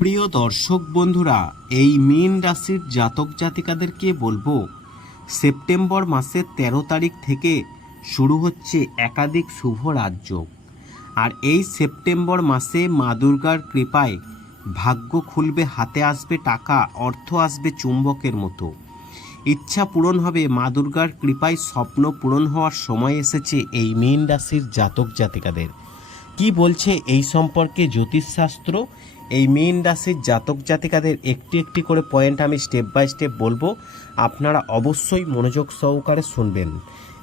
প্রিয় দর্শক বন্ধুরা, এই মীন রাশির জাতক জাতিকাদেরকে বলব, সেপ্টেম্বর মাসের তেরো তারিখ থেকে শুরু হচ্ছে একাধিক শুভ রাজ্য। আর এই সেপ্টেম্বর মাসে মা দুর্গার কৃপায় ভাগ্য খুলবে, হাতে আসবে টাকা, অর্থ আসবে চুম্বকের মতো। ইচ্ছা পূরণ হবে, মা দুর্গার কৃপায় স্বপ্ন পূরণ হওয়ার সময় এসেছে এই মীন রাশির জাতক জাতিকাদের। কি বলছে এই সম্পর্কে জ্যোতিষশাস্ত্র? এই মীন রাশির জাতক জাতিকাদের একটি একটি করে পয়েন্ট আমি স্টেপ বাই স্টেপ বলব। আপনারা অবশ্যই মনোযোগ সহকারে শুনবেন।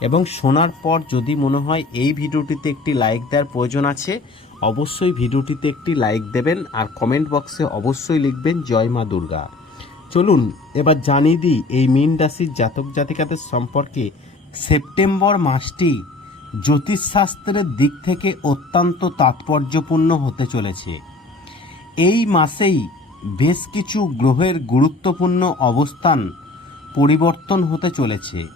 এবং শোনার পর যদি মনে হয় এই ভিডিওটিতে একটি লাইক দেওয়ার প্রয়োজন আছে, অবশ্যই ভিডিওটিতে একটি লাইক দেবেন আর কমেন্ট বক্সে অবশ্যই লিখবেন, জয় মা দুর্গা। চলুন, এবার জানিয়ে দিই, এই মীন রাশির জাতক জাতিকাদের সম্পর্কে। সেপ্টেম্বর মাসটি জ্যোতিষশাস্ত্রের দিক থেকে অত্যন্ত তাৎপর্যপূর্ণ হতে চলেছে। এই মাসেই বেশ কিছু গ্রহের গুরুত্বপূর্ণ অবস্থান পরিবর্তন হতে চলেছে।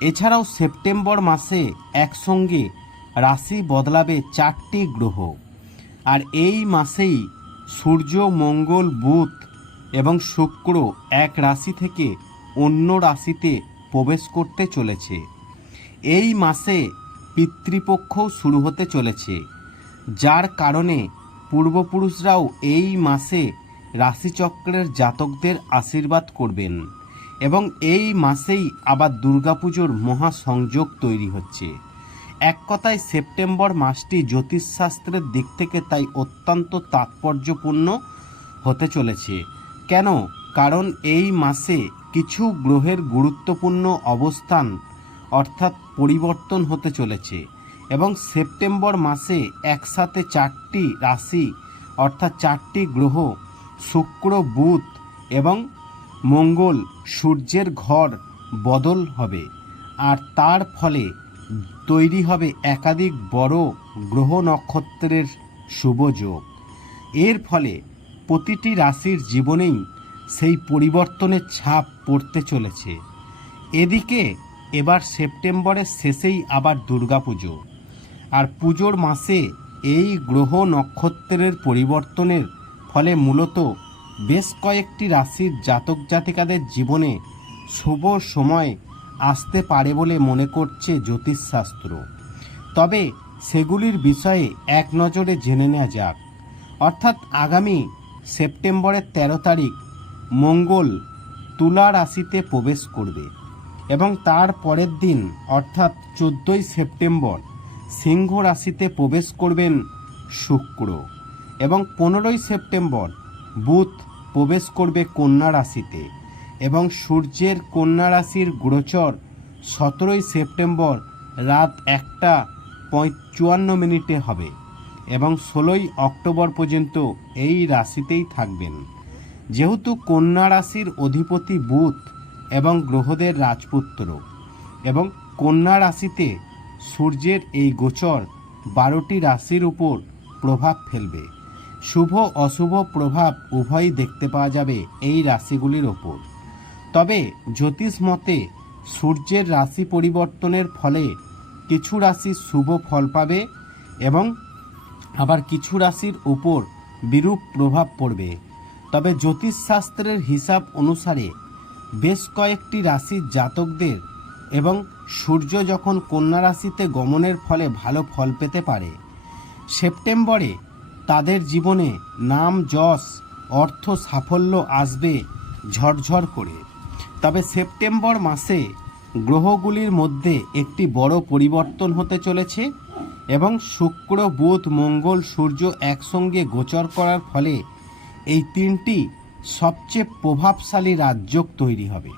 এছাড়াও সেপ্টেম্বর মাসে একসঙ্গে রাশি বদলাবে চারটি গ্রহ। আর এই মাসেই সূর্য, মঙ্গল, বুধ এবং শুক্র এক রাশি থেকে অন্য রাশিতে প্রবেশ করতে চলেছে। এই মাসে পিতৃপক্ষও শুরু হতে চলেছে, যার কারণে পূর্বপুরুষরাও এই মাসে রাশিচক্রের জাতকদের আশীর্বাদ করবেন এবং এই মাসেই আবার দুর্গাপুজোর মহাসংযোগ তৈরি হচ্ছে। এক কথায় সেপ্টেম্বর মাসটি জ্যোতিষশাস্ত্রের দিক থেকে তাই অত্যন্ত তাৎপর্যপূর্ণ হতে চলেছে, কেন? কারণ এই মাসে কিছু গ্রহের গুরুত্বপূর্ণ অবস্থান অর্থাৎ পরিবর্তন হতে চলেছে এবং সেপ্টেম্বর মাসে একসাথে চারটি রাশি অর্থাৎ চারটি গ্রহ, শুক্র, বুধ এবং মঙ্গল সূর্যের ঘর বদল হবে। আর তার ফলে তৈরি হবে একাধিক বড় গ্রহ নক্ষত্রের শুভযোগ এর ফলে প্রতিটি রাশির জীবনেই সেই পরিবর্তনের ছাপ পড়তে চলেছে। এদিকে এবার সেপ্টেম্বরের শেষেই আবার দুর্গাপুজো। আর পুজোর মাসে এই গ্রহ নক্ষত্রের পরিবর্তনের ফলে মূলত বেশ কয়েকটি রাশির জাতক জাতিকাদের জীবনে শুভ সময় আসতে পারে বলে মনে করছে জ্যোতিষশাস্ত্র। তবে সেগুলির বিষয়ে এক নজরে জেনে নেওয়া যাক। অর্থাৎ আগামী সেপ্টেম্বরের তেরো তারিখ মঙ্গল তুলা রাশিতে প্রবেশ করবে। এবং তার পরের দিন, অর্থাৎ চোদ্দোই সেপ্টেম্বর, সিংহ রাশিতে প্রবেশ করবেন শুক্র এবং পনেরোই সেপ্টেম্বর বুধ প্রবেশ করবে কন্যা রাশিতে এবং সূর্যের কন্যা রাশির গোচর সতেরোই সেপ্টেম্বর রাত একটা চুয়ান্ন মিনিটে হবে এবং ষোলোই অক্টোবর পর্যন্ত এই রাশিতেই থাকবেন। যেহেতু কন্যা রাশির অধিপতি বুধ এবং গ্রহদের রাজপুত্র এবং কন্যা রাশিতে সূর্যের এই গোচর বারোটি রাশির উপর প্রভাব ফেলবে। শুভ অশুভ প্রভাব উভয়ই দেখতে পাওয়া যাবে এই রাশিগুলির ওপর তবে জ্যোতিষ মতে সূর্যের রাশি পরিবর্তনের ফলে কিছু রাশি শুভ ফল পাবে এবং আবার কিছু রাশির উপর বিরূপ প্রভাব পড়বে। তবে জ্যোতিষশাস্ত্রের হিসাব অনুসারে বেশ কয়েকটি রাশির জাতকদের এবং সূর্য যখন কন্যা রাশিতে গমনের ফলে ভালো ফল পেতে পারে। সেপ্টেম্বরে তাদের জীবনে নাম, যশ, অর্থ, সাফল্য আসবে ঝরঝর করে। তবে সেপ্টেম্বর মাসে গ্রহগুলির মধ্যে একটি বড় পরিবর্তন হতে চলেছে এবং শুক্র, বুধ, মঙ্গল, সূর্য একসঙ্গে গোচর করার ফলে এই তিনটি সবচেয়ে প্রভাবশালী রাজ্য তৈরি হবে।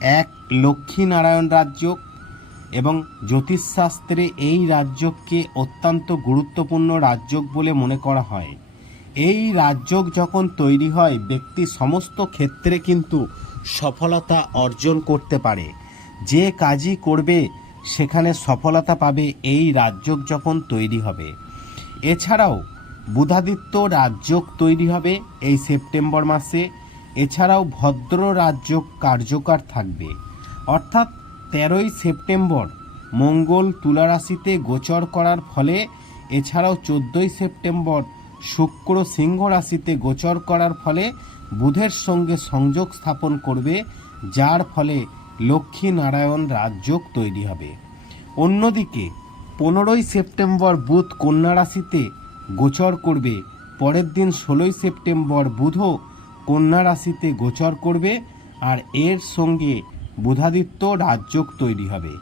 এক, লক্ষ্মীনারায়ণ রাজ্য এবং জ্যোতিষশাস্ত্রে এই রাজ্যকে অত্যন্ত গুরুত্বপূর্ণ রাজ্য বলে মনে করা হয়। এই রাজ্য যখন তৈরি হয়, ব্যক্তি সমস্ত ক্ষেত্রে কিন্তু সফলতা অর্জন করতে পারে। যে কাজই করবে, সেখানে সফলতা পাবে, এই রাজ্য যখন তৈরি হবে। এছাড়াও বুধাদিত্য রাজ্য তৈরি হবে এই সেপ্টেম্বর মাসে। এছাড়াও ভদ্র রাজ্য কার্যকর থাকবে। অর্থাৎ তেরোই সেপ্টেম্বর মঙ্গল তুলা রাশিতে গোচর করার ফলে, এছাড়াও চোদ্দোই সেপ্টেম্বর শুক্র সিংহ রাশিতে গোচর করার ফলে বুধের সঙ্গে সংযোগ স্থাপন করবে, যার ফলে লক্ষ্মী নারায়ণ রাজযোগ তৈরি হবে। অন্যদিকে, পনেরোই সেপ্টেম্বর বুধ কন্যা রাশিতে গোচর করবে। পরের দিন ষোলোই সেপ্টেম্বর বুধও কন্যা রাশিতে গোচর করবে আর এর সঙ্গে বুধাদিত্য রাজযোগ তৈরি হবে,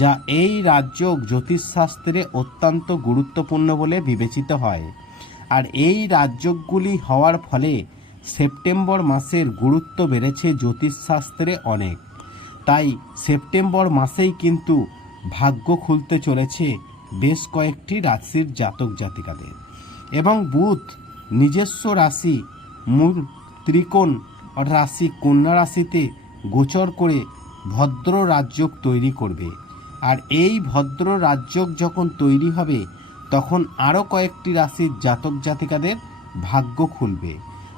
যা এই রাজযোগ জ্যোতিষশাস্ত্রে অত্যন্ত গুরুত্বপূর্ণ বলে বিবেচিত হয়। আর এই রাজযোগগুলি হওয়ার ফলে সেপ্টেম্বর মাসের গুরুত্ব বেড়েছে জ্যোতিষশাস্ত্রে অনেক। তাই সেপ্টেম্বর মাসেই কিন্তু ভাগ্য খুলতে চলেছে বেশ কয়েকটি রাশির জাতক জাতিকাদের এবং বুধ নিজস্ব রাশি, মূল ত্রিকোণ রাশি, কন্যা রাশিতে গোচর করে ভদ্র রাজযোগ তৈরি করবে। আর এই ভদ্র রাজযোগ যখন তৈরি হবে, তখন আরও কয়েকটি রাশির জাতক জাতিকাদের ভাগ্য খুলবে।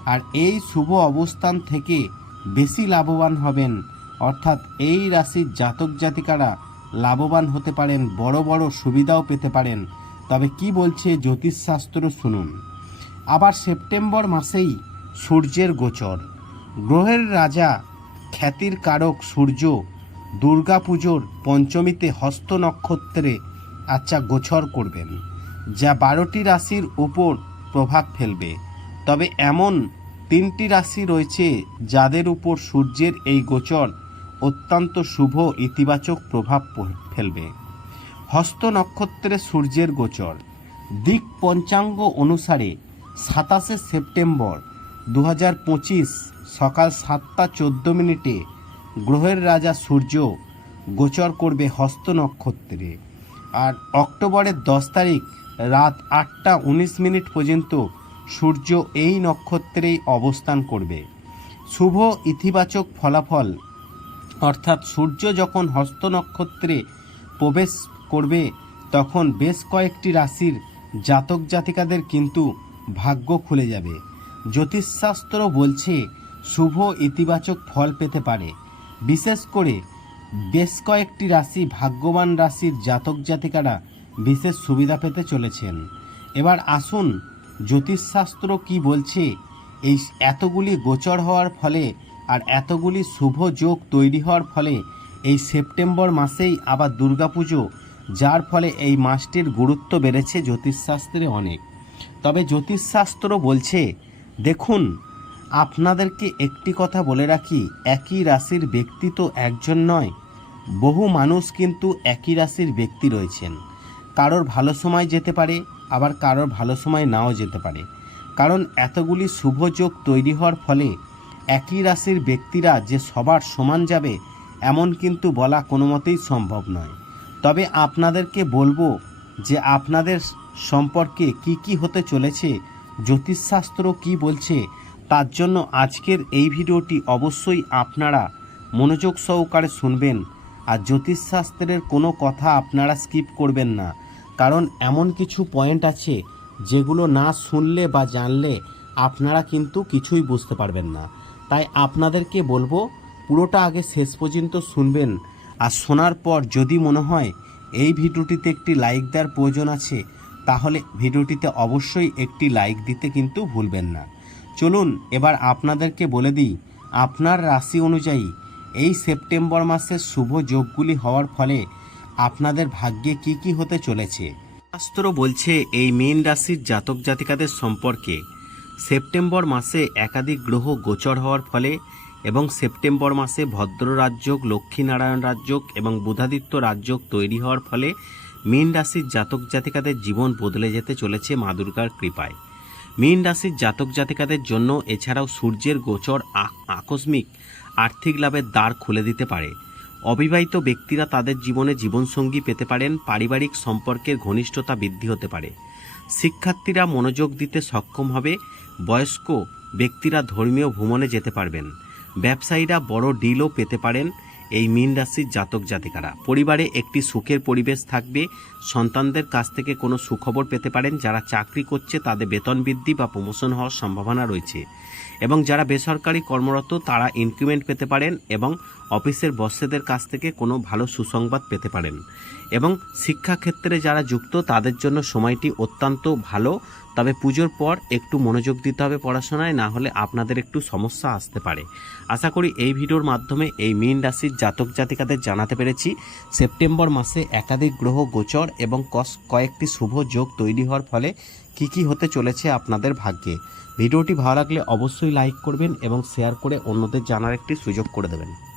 আর এই শুভ অবস্থান থেকে বেশি লাভবান হবেন, অর্থাৎ এই রাশির জাতক জাতিকারা লাভবান হতে পারেন, বড় বড় সুবিধাও পেতে পারেন তবে কি বলছে জ্যোতিষশাস্ত্র শুনুন। আবার সেপ্টেম্বর মাসেই সূর্যের গোচর। গ্রহের রাজা খ্যাতির কারক সূর্য দুর্গাপুজোর পঞ্চমীতে হস্ত নক্ষত্রে আচ্ছা গোচর করবেন, যা বারোটি রাশির উপর প্রভাব ফেলবে। তবে এমন তিনটি রাশি রয়েছে যাদের উপর সূর্যের এই গোচর অত্যন্ত শুভ ইতিবাচক প্রভাব ফেলবে। হস্ত নক্ষত্রে সূর্যের গোচর। দিক পঞ্চাঙ্গ অনুসারে সাতাশে সেপ্টেম্বর দু হাজার পঁচিশ সকাল সাতটা চোদ্দ মিনিটে গ্রহের রাজা সূর্য গোচর করবে হস্ত নক্ষত্রে। আর অক্টোবরের দশ তারিখ রাত আটটা উনিশ মিনিট পর্যন্ত সূর্য এই নক্ষত্রেই অবস্থান করবে। শুভ ইতিবাচক ফলাফল, অর্থাৎ সূর্য যখন হস্ত নক্ষত্রে প্রবেশ করবে, তখন বেশ কয়েকটি রাশির জাতক জাতিকাদের কিন্তু ভাগ্য খুলে যাবে। জ্যোতিষশাস্ত্র বলছে, শুভ ইতিবাচক ফল পেতে পারে। বিশেষ করে বেশ কয়েকটি রাশি ভাগ্যবান রাশির জাতক জাতিকারা বিশেষ সুবিধা পেতে চলেছেন। এবার আসুন জ্যোতিষশাস্ত্র কি বলছে, এই এতগুলি গোচর হওয়ার ফলে আর এতগুলি শুভ যোগ তৈরি হওয়ার ফলে এই সেপ্টেম্বর মাসেই আবার দুর্গাপুজো যার ফলে এই মাসটির গুরুত্ব বেড়েছে জ্যোতিষশাস্ত্রে অনেক। তবে জ্যোতিষশাস্ত্র বলছে, দেখুন, আপনাদেরকে একটি কথা বলে রাখি, একই রাশির ব্যক্তি তো একজন নয়। বহু মানুষ কিন্তু একই রাশির ব্যক্তি রয়েছেন। কারোর ভালো সময় যেতে পারে, আবার কারোর ভালো সময় নাও যেতে পারে। কারণ এতগুলি শুভ যোগ তৈরি হওয়ার ফলে একই রাশির ব্যক্তিরা যে সবার সমান যাবে, এমন কিন্তু বলা কোনো মতেই সম্ভব নয়। তবে আপনাদেরকে বলব যে আপনাদের সম্পর্কে কি কি হতে চলেছে, জ্যোতিষশাস্ত্র কি বলছে, তার জন্য আজকের এই ভিডিওটি অবশ্যই আপনারা মনোযোগ সহকারে শুনবেন। আর জ্যোতিষশাস্ত্রের কোনো কথা আপনারা স্কিপ করবেন না। কারণ এমন কিছু পয়েন্ট আছে যেগুলো না শুনলে বা জানলে আপনারা কিন্তু কিছুই বুঝতে পারবেন না। তাই আপনাদেরকে বলব পুরোটা আগে শেষ পর্যন্ত শুনবেন। আর শোনার পর যদি মনে হয় এই ভিডিওটিতে একটি লাইক দেওয়ার প্রয়োজন আছে, তাহলে ভিডিওটিতে অবশ্যই একটি লাইক দিতে কিন্তু ভুলবেন না। চলুন এবার আপনাদেরকে বলে দিই, আপনার রাশি অনুযায়ী এই সেপ্টেম্বর মাসের শুভ যোগগুলি হওয়ার ফলে আপনাদের ভাগ্যে কি কি হতে চলেছে? শাস্ত্র বলছে, এই মীন রাশির জাতক জাতিকাদের সম্পর্কে সেপ্টেম্বর মাসে একাধিক গ্রহ গোচর হওয়ার ফলে এবং সেপ্টেম্বর মাসে ভদ্র রাজযোগ, লক্ষ্মীনারায়ণ রাজযোগ এবং বুধাদিত্য রাজযোগ তৈরি হওয়ার ফলে মীন রাশির জাতক জাতিকাদের জীবন বদলে যেতে চলেছে মা দুর্গার কৃপায়। মীন রাশির জাতক জাতিকাদের জন্য এছাড়াও সূর্যের গোচর আকস্মিক আর্থিক লাভের দ্বার খুলে দিতে পারে। অবিবাহিত ব্যক্তিরা তাদের জীবনে জীবনসঙ্গী পেতে পারেন, পারিবারিক সম্পর্কের ঘনিষ্ঠতা বৃদ্ধি হতে পারে। শিক্ষার্থীরা মনোযোগ দিতে সক্ষম হবে, বয়স্ক ব্যক্তিরা ধর্মীয় ভ্রমণে যেতে পারবেন। ব্যবসায়ীরা বড় ডিলও পেতে পারেন এই মীন রাশির জাতক জাতিকারা। পরিবারে একটি সুখের পরিবেশ থাকবে, সন্তানদের কাছ থেকে কোনো সুখবর পেতে পারেন যারা চাকরি করছে, তাদের বেতন বৃদ্ধি বা প্রমোশন হওয়ার সম্ভাবনা রয়েছে। এবং যারা বেসরকারি কর্মরত, তারা ইনক্রিমেন্ট পেতে পারেন এবং অফিসের বসেদের কাছ থেকে কোনো ভালো সুসংবাদ পেতে পারেন। এবং শিক্ষাক্ষেত্রে যারা যুক্ত, তাদের জন্য সময়টি অত্যন্ত ভালো। তবে পুজোর পর একটু মনোযোগ দিতে হবে পড়াশোনায়, না হলে আপনাদের একটু সমস্যা আসতে পারে। আশা করি এই ভিডিওর মাধ্যমে এই মীন রাশির জাতক জাতিকাদের জানাতে পেরেছি। সেপ্টেম্বর মাসে একাধিক গ্রহ গোচর এবং কয়েকটি শুভ যোগ তৈরি হওয়ার ফলে কি কি হতে চলেছে আপনাদের ভাগ্যে? ভিডিওটি ভালো লাগলে অবশ্যই লাইক করবেন এবং শেয়ার করে অন্যদের জানার একটি সুযোগ করে দেবেন।